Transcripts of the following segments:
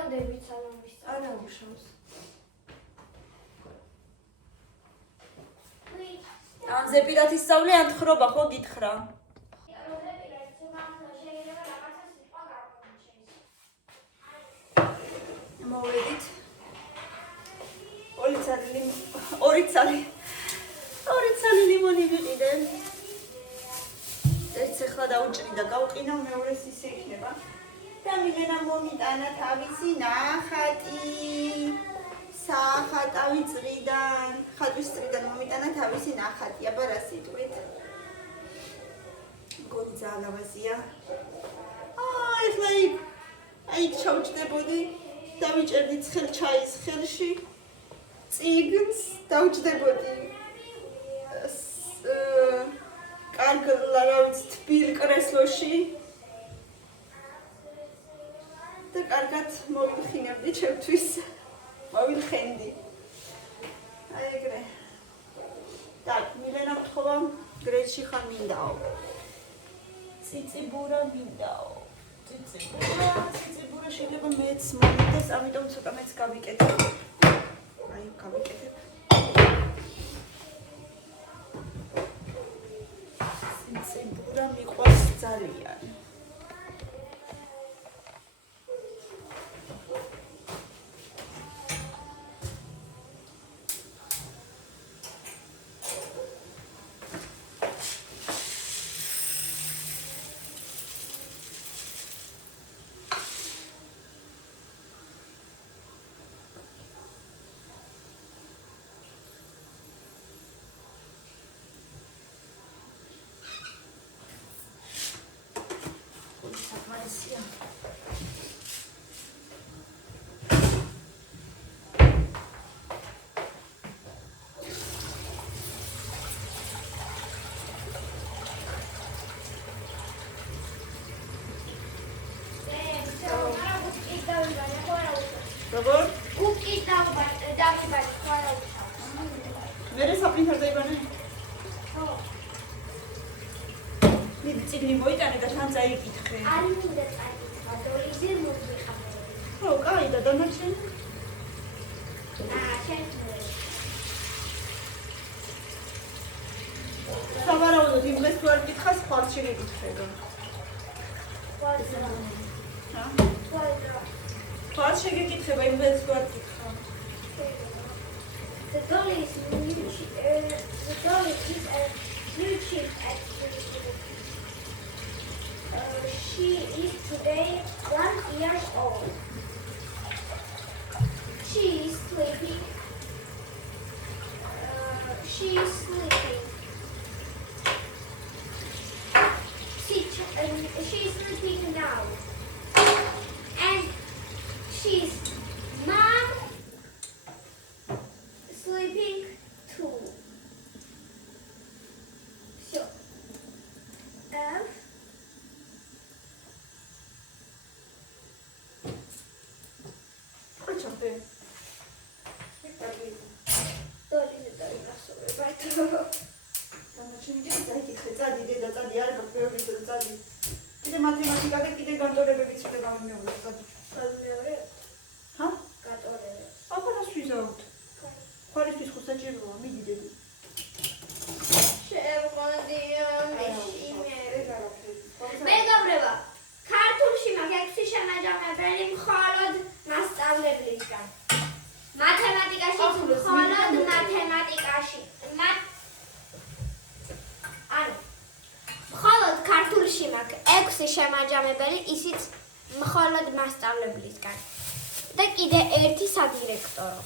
Აკონდებით სალამის. არა უშავს. ან ზეპირად ისწავლე, ან თხრობა ხო გითხრა? მოვედით. ორი ცალი ლიმონი ვიყიდე. ერთს ახლა დაუჭრი და გავყინავ, მეორეს ისე იქნება. და მილენამ მომიტანა თავისი ნახატი. სახატავი წრიდან, ხატვის წრიდან მომიტანა თავისი ნახატი. აბა რა სიტყვით? გონი ძალავაზია. ეხლა იქ ჩავჭდებოდი. დავიჭერდი ცხელ ჩაის ხელში. წიგნს დავჭდებოდი. კარგ, რა ვიცი, თბილ კრესლოში. და კარგად მოვიხინებდი ჩემთვის. მოვიხენდი. აი ეგრე. так, მილენა გთხოვა, გრეჩი ხარ მინდაო. ციციბურა მინდაო. ციციბურა შეიძლება მეც მომიტეს, ამიტომ ცოტა მეც გავიკეთებ. აი, გავიკეთებ. ციციბურა მიყვარს ძალიან. როგორ? კუკის დავიბარე, ხო არა უშავ. მერე საფრინთარ დაიბანე? ხო. მიდი წიგნი მოიტანე და თან წაიკითხე. არ მინდა წაიკითხა, დოლიზე მოვიხაბე. ხო, კაი და დანარჩენი? შენ. სავარაუდოდ იმ დღეს თუ არ კითხა, სხვას შეგეკითხება. ჰა? What should you get to buy this what? The dolly is a blue chip actually. She is today 1 year old. She is sleeping. She is sleeping. She is sleeping now. And she's mom sleeping too. So, შემაჯამებელი ისიც მხოლოდ მასწავლებლისგან და კიდე ერთი სადირექტორო.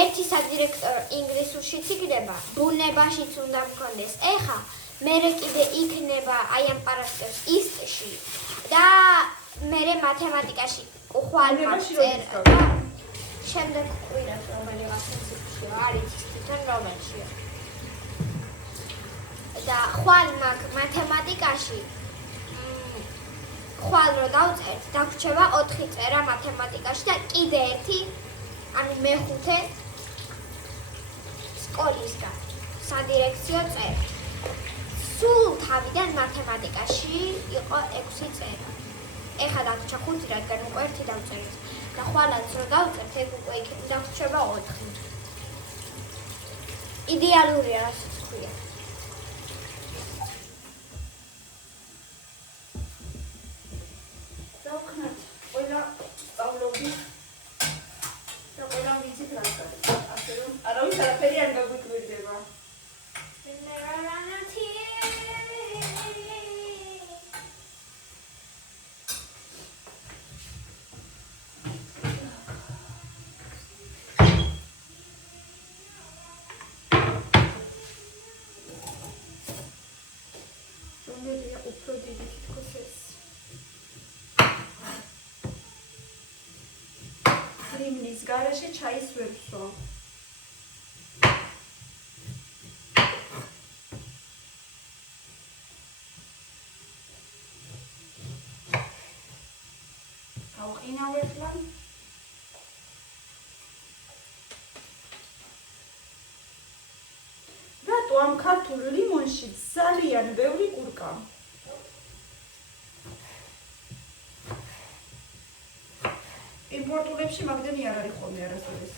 ერთი სადირექტორო ინგლისურშიც იქნება, ბუნებაშიც უნდა მქონდეს. ეხა მერე კიდე იქნება აი ამ პარასკევს ისტში და მერე მათემატიკაში უხვალმა წერა. შემდეგ ყვირას რომელიღაც ინსტიტუტში არის თვითონ რომელშია. და ხვალ მაგ მათემატიკაში ხვალ რო დავწერთ, დაგვრჩება 4 წერა მათემატიკაში და კიდე ერთი, ანუ მეხუთე სკოლისგან სადირექციო წერა. სულ თავიდან მათემატიკაში იყო 6 წერა. ეხლა დაგვრჩა 5, რადგან უკვე 1 დავწერეთ. და ხვალაც რო დავწერთ, ეგ უკვე იქ დაგვრჩება 4. იდეალურია, რასაც ქვია. დავხნათ ყველა სწავლობდი და ყველა ვიცით რა გაკეთეთ. ასე რომ არავის არაფერი არ გაგვიკვირდება. რომელია უფრო დიდი თითქოს ეს. რიმნის გარეშე ჩაის ვერ ვსვა. გავყინავ ეხლა. რატო ამ ქართულ ლიმონში ძალიან ბევრი კურკა? იმპორტულებში მაგდენი არ არის ხოლმე არასოდეს.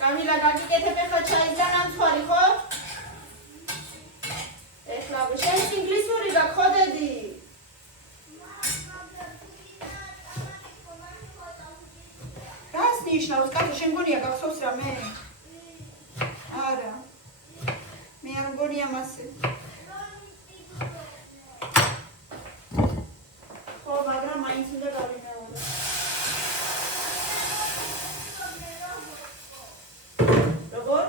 კამილა, გაგიკეთებ ეხლა ჩაის და ნამცხვარი, ხო? ეხლა შენ ინგლისური გაგხოდედი? რას ნიშნავს, კაცო, შენ მგონია გახსოვს რამე? არა. მე არ მგონია მასე. ხო, მაგრამ მაინც უნდა გავიმეორო. როგორ?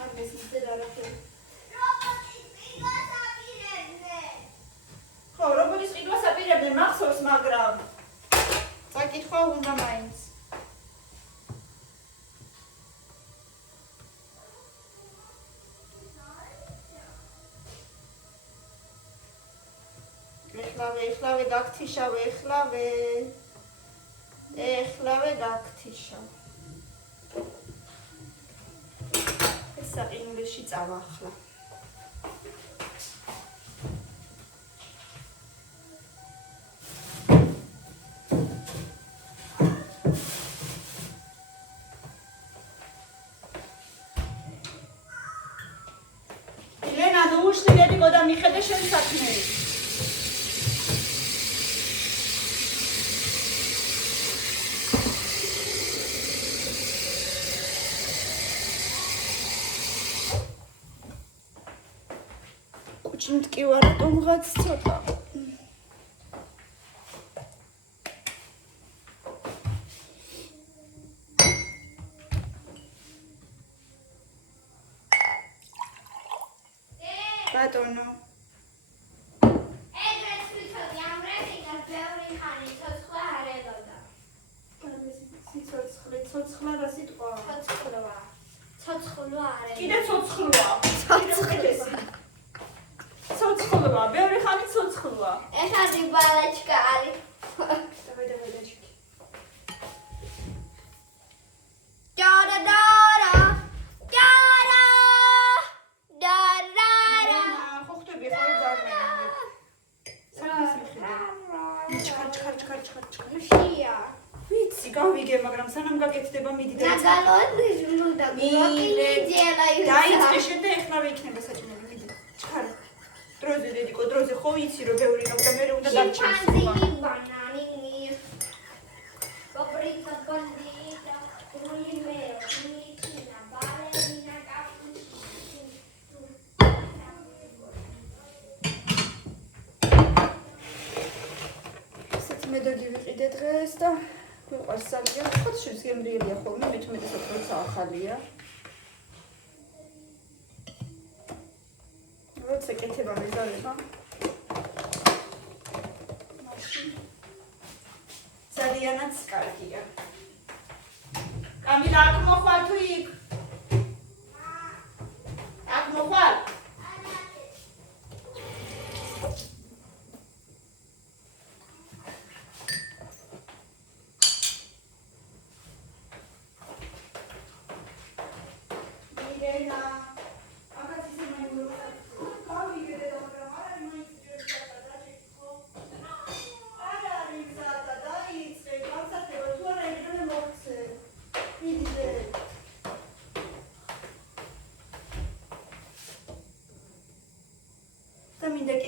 არ მესმის არაფერი. ხო, რობოტის ყიდვას აპირებდნენ, მახსოვს, მაგრამ საკითხვა უნდა მაინც. ეხლავე გაქთიშავ, ეხლავე გაქთიშავ. ეს საყინულში წავა ახლა. ელენა, ნუ უშლილები გოდა მიხედე შენ საქმეებს. მტკივა რატომღაც ცოტა. ბატონო. ეგრეთ ვიცოდი, ამ რესიკას ბევრი ხანი ცოცხლა არ ელოდა. ცოცხლა რა სიტყვა? ცოცხლვა. ცოცხლვა არ ელოდა. კიდე ცოცხლვა. ცოცხლვა, ბევრი ხანი ცოცხლვა. ეხლა დიბალაჩკა არის. დავай დაჩიკი. დარადარა. დარადარა. ხო ხტები ხო ძარმენი. საქმის მიხედა. ჩქარ. შია. ვიცი, გავიგე, მაგრამ სანამ გაკეთდება მიდი და დაიწყე შენ და ეხლავე იქნება საჭმელი, მიდი. ჩქარ. დროზე დედიკო, დროზე ხო იცი რომ ბევრი რომ და მე უნდა დარჩენს. შიმპანზი ბანანი. Paprika bandita, rulimero, mitina, ballerina, cappuccino. ესეც მე და გივიყიდე დღეს და გვიყვარს სამია, ხოთ შეგემრიელია ხოლმე, მე თუმეტესად როცა ახალია. როცა კეთება მეზარება. ძალიანაც კარგია. კამილა, აქ მოხვალ თუ იქ? აქ მოხვალ?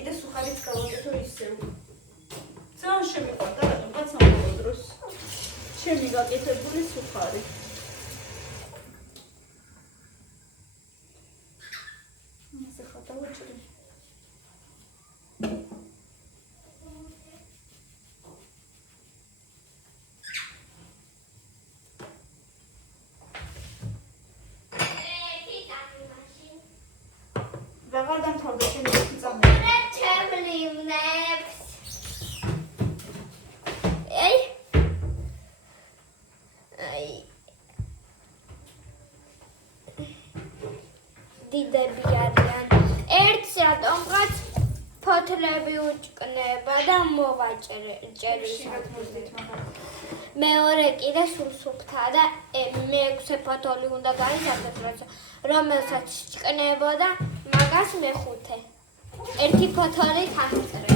კიდე სუხარიც გავაკეთო ისევ. ძალიან შემიყვარდა რატომღაც ამავე დროს. ჩემი გაკეთებული სუხარი. ასე ხარ დავაჭრი. ვეღარ დამთავრდა ჩემი წამი. ჩემლიმნებს. დიდები არიან. ერთს რატომღაც ფოთლები უჭკნება და მოვაჭერის. მეორე კიდე სულ სუფთაა და მეექვსე ფოთოლი უნდა გაიზარდოს, რომელსაც ჭკნებოდა მაგას მეხუთე. ერთი ფოთოლი თამწრე.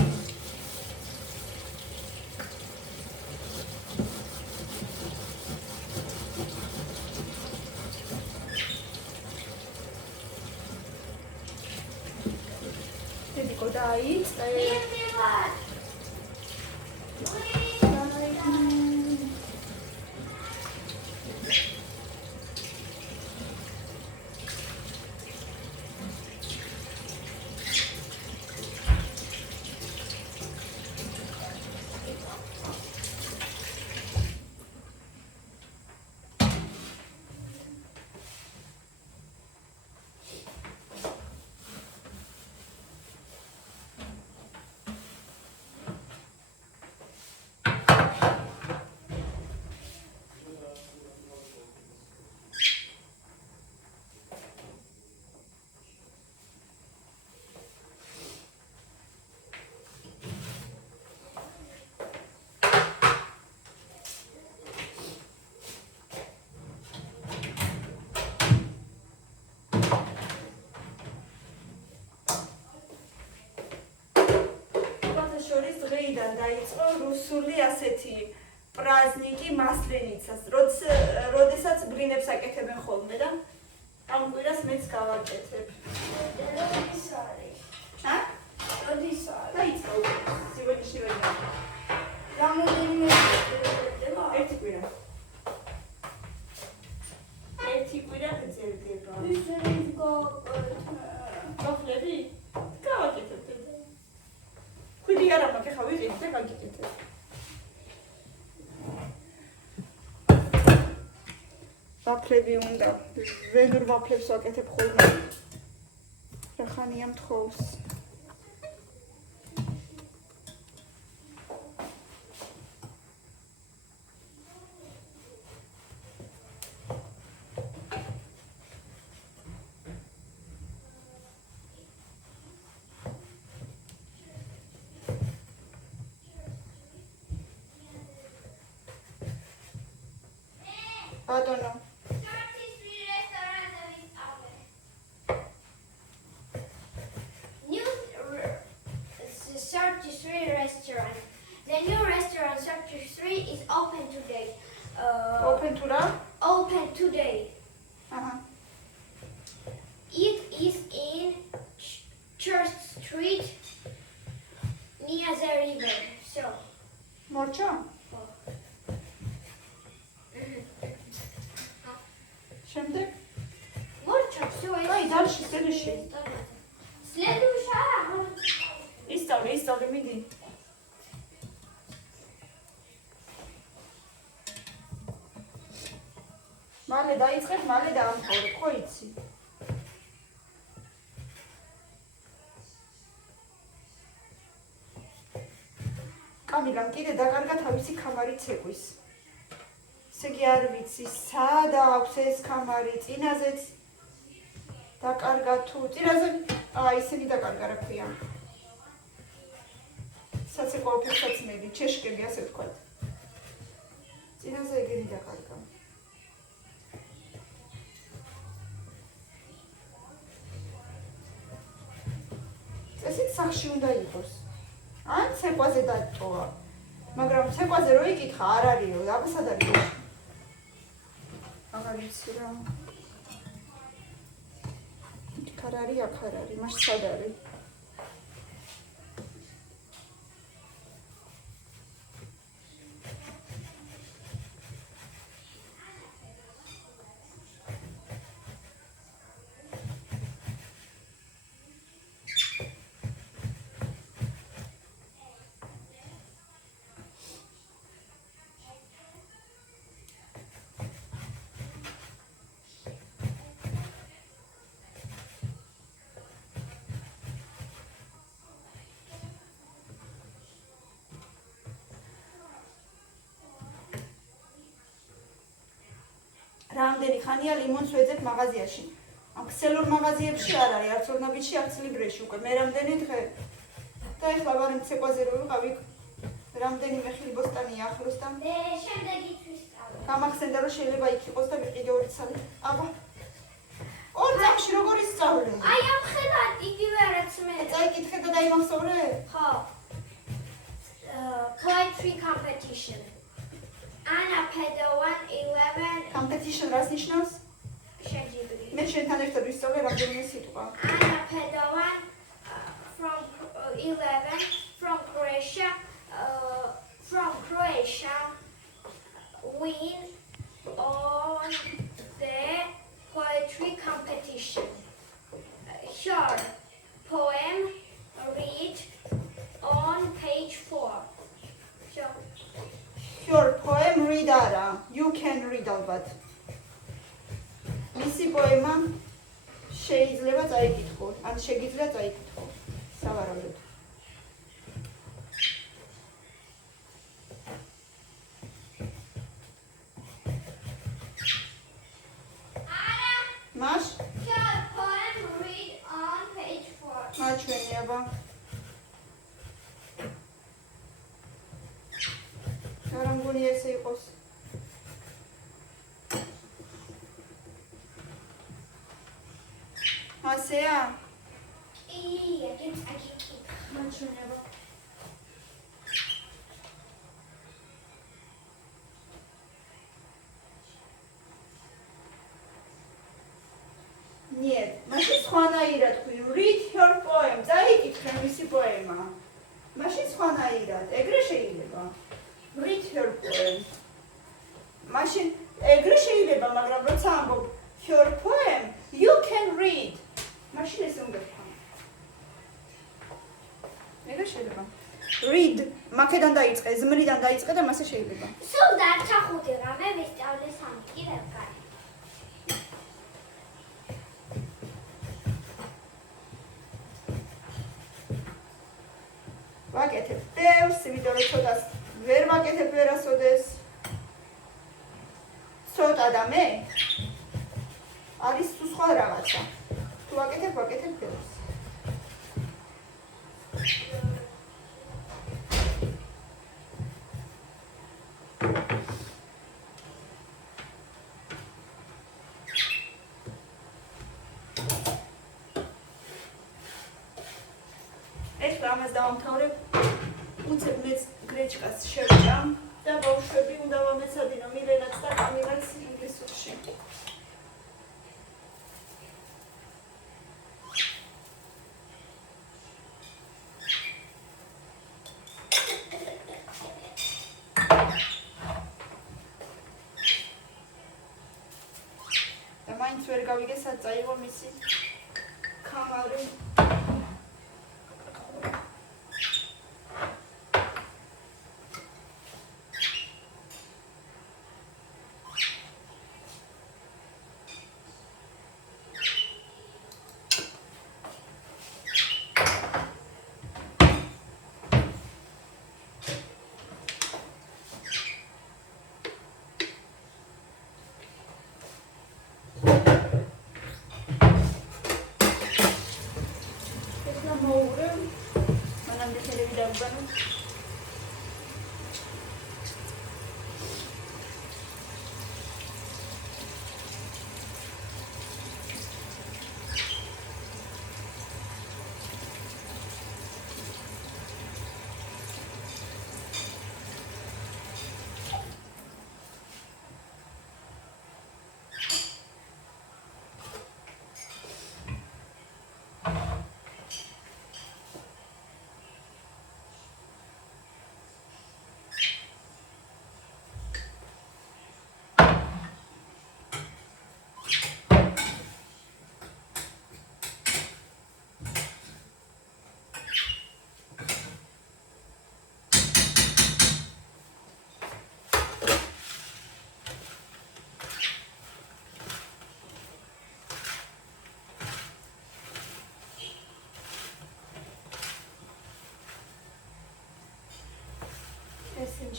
დედიკო დაიწყე. შორის დღეიდან დაიწყო რუსული ასეთი პრაზნიკი მასლენიცას, როდესაც ბლინებს აკეთებენ ხოლმე და ამ კვირას მეც გავაკეთებ. როდის არის? როდის არის? დაიწყო სივენიში ვენა. რამდენი ერთი კვირა. ერთი კვირა გრძელდება. ისინი გავაკეთე. ვაფლები? გავაკეთებ. ხვიდი არა მაქვს, ხა ვიყიდე და გაგიკეთებ. ვაფლები უნდა. ველურ ვაფლებს ვაკეთებ ხოლმე. რა ხანია მთხოვს. Batono. 33 restaurant. The new restaurant 33 is open today. Open today? Open today. Uh-huh. It is in Church Street near the river. So. Morcha? Შემდეგ? Morcha, все. Ай, дальше, следующий. Следующая. ისწავლე, მიდი. მალე დაიწყებ, მალე დაამთავრებ, ხო იცი? კამილამ კიდე დაკარგა თავისი ქამარი ცეკვის. ესე იგი არ ვიცი, სად აქვს ეს ქამარი, წინაზეც დაკარგა თუ წინაზე, ისინი დაკარგა რა ქვია. საცე ყველაფერს საცმელი, ჩეშკები ასე ვთქვათ. წინაზე ეგენი დაკარგა. წესით სახში უნდა იყოს. ან ცეკვაზე დატოვა. მაგრამ ცეკვაზე რო იკითხა, არ არისო, აბასად არის. აღარ ვიცი რა. იქ არ არის, აქ არ არის, მაშ სად არის? რამდენი ხანია ლიმონს ვეძებ მაღაზიაში. ამ ქსელურ მაღაზიებში არ არის, არც ორნაბიჯში, არც ლიბრეში უკვე მე რამდენი დღე. და ეხლა ვარ იმ ცეკვაზე რომ ვიყავი, რამდენიმე ხილბოსტანია ახლოს და შემდეგი თვის სწავლა. გამახსენდა რომ შეიძლება იქ იყოს და ვიყიდე 2 წელი. აბა. ორ წამში როგორ ისწავლე? აი ამ ხელად იგივე რაც მე. წაიკითხე და დაიმახსოვრე? ხო. Poetry competition. Anna Padoan 11 Competition რას ნიშნავს? შეჯიბრი. მე შენთან ერთად ვისწავლე რამდენიმე სიტყვა. Anna Padoan from 11 from Croatia win on the poetry competition. Her poem read on page 4. So Your poem read არა. You can read ალბათ. მისი პოემა შეიძლება წაიკითხო, ან შეგიძლია წაიკითხო. სავარაუდოდ. მას her poem read on page 4. მაჩვენი აბა. რა მგონია ესე იყოს? ასეა? Ია, გეცაკი. მაჩვენი აბა. Нет, მაშინ სხვანაირად თქვი, read her poem, წაიკითხე მისი პოემა. მაშინ სხვანაირად, ეგრე შეიძლება. Read her poem. მაშინ ეგრე შეიძლება, მაგრამ როცა ამბობ her poem, you can read. მაშინ ესე უნდა თქვა. ეგრე შეიძლება. Read, მაქედან დაიწყე, ზმნიდან დაიწყე და მასე შეიძლება. სულ დარჩა 5 რამე ვისწავლე 3 კიდევ კარი. ვაკეთებ ბევრს, იმიტომ რომ ცოტას ვერ ვაკეთებ ვერასოდეს. ცოტა და მე არის თუ სხვა რაღაცა. თუ ვაკეთებ ბევრს. ეხლა ამას დავამთავრებ. უცებ მეც გრეჩკას შევჭამ და ბავშვები უნდა ვამეცადინო მილენაც და კამილაც ინგლისურში. და მაინც ვერ გავიგე სად წაიღო მისი კამარი.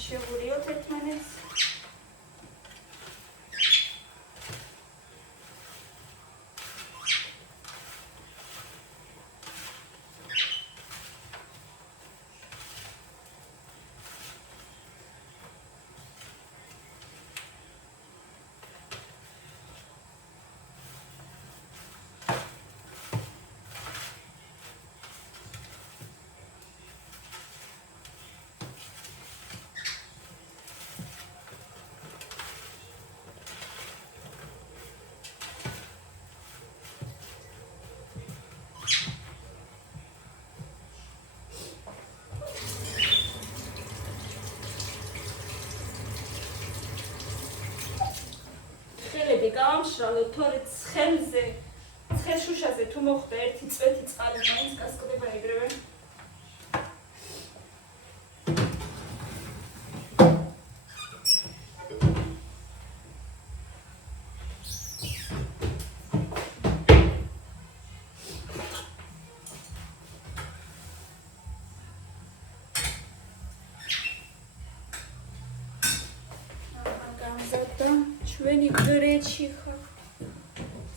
შევურიოთ ერთმანეთს. დავშრალოთ, თორე ცხელზე, ცხელშუშაზე თუ მოხვდა ერთი წვეთი წყალი, მაინც გასკდება ეგრევე. ჩვენი გრეჩი ხარ.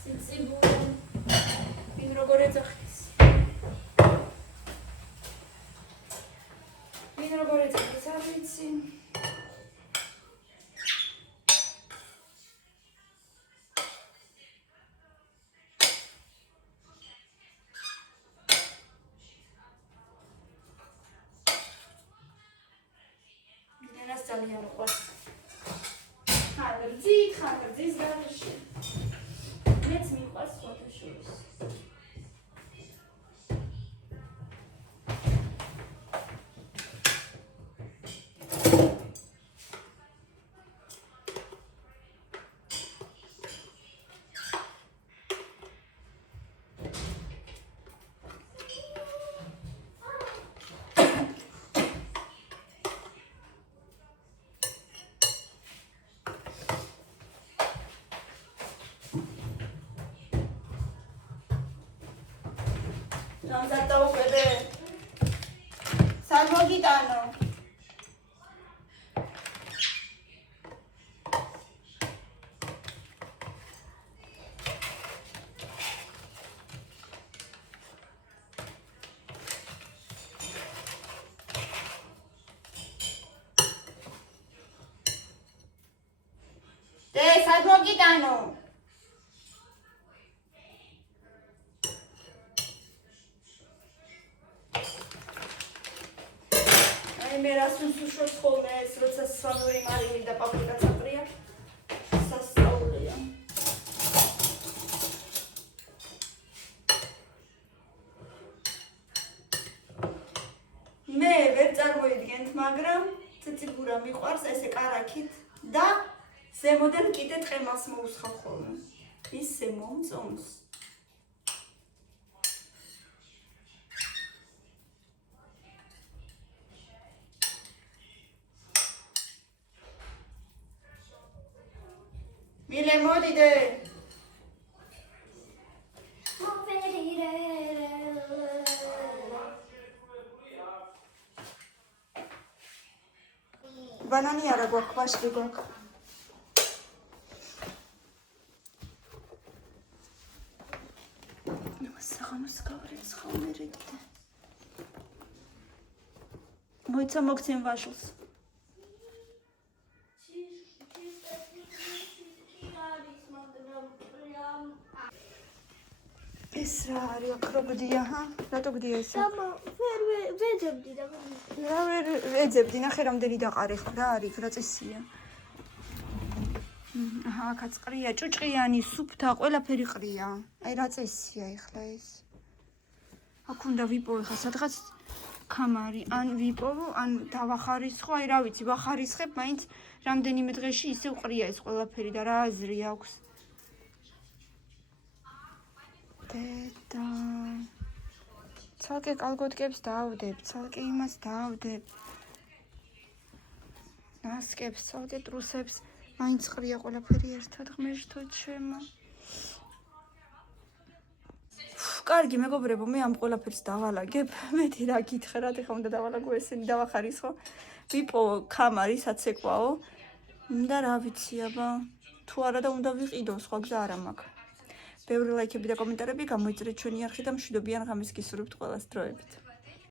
ციციბო. ვინ როგორ ეძახის? ვინ როგორ ეძახის, არ ვიცი. მიდენას ძალიან უყვარს. ხარგრძის გარეშე. მეც მიყვარს ფოტოშოპს. Ramzat davukede. Sal mogitano. De sal mogitano. მე რას უსუშოთ ხოლმე ეს როცა სვანური მარილი და პაპრიკა წაყრია სასწაულია მე ვერ წარმოიდგენთ მაგრამ ციციბურა მიყვარს ესე კარაქით და ზემოდან კიდე ტყემალს მოუსხავ ხოლმე ისე მომწონს Mile modide. Banani ara გვაქვს, ვაშლი გვაქვს. საღამოს გავარებს ხოლმე რეკიდე. მოიცა მოგცემ ვაშლს. ეს რა არის აკრობდია, ჰა? რატო გდია ეს? Mama, ვეძებდი და რა ვერ ეძებდი, ნახე რამდენი დაყარი ხო, რა არის, რა წესია. აჰა, აქაც ყრია, ჭუჭყიანი, სუფთა, ყველაფერი ყრია. აი რა წესია ეხლა ეს. აქ უნდა ვიპოვე ხა სადღაც კამარი, ან ვიპოვო, ან დავახარისხო, აი რა ვიცი, ვახარისხებ, მაინც რამდენიმე დღეში ისევ ყრია ეს ყველაფერი და რა აზრი აქვს. და ცალკე კალგოტკებს დავდებ, ცალკე იმას დავდებ. ნასკებს, ცალკე ტრუსებს, მაინც ყრია ყველაფერი ერთად ღმერთო ჩემო. კარგი მეგობრებო, მე ამ ყველაფერს დავალაგებ. მეტი რა გითხრა, რა თქმა უნდა დავალაგო ესენი დავახარისხო. ვიპოვო კამარი საცეკვაო. და რა ვიცი აბა, თუ არა და უნდა ვიყიდო, სხვა გზა არ მაქვს. ბევრი ლაიქები და კომენტარები გამოიწერეთ ჩვენი არხი და მშვიდობიან ღამეს გისურვებთ ყველას დროებით.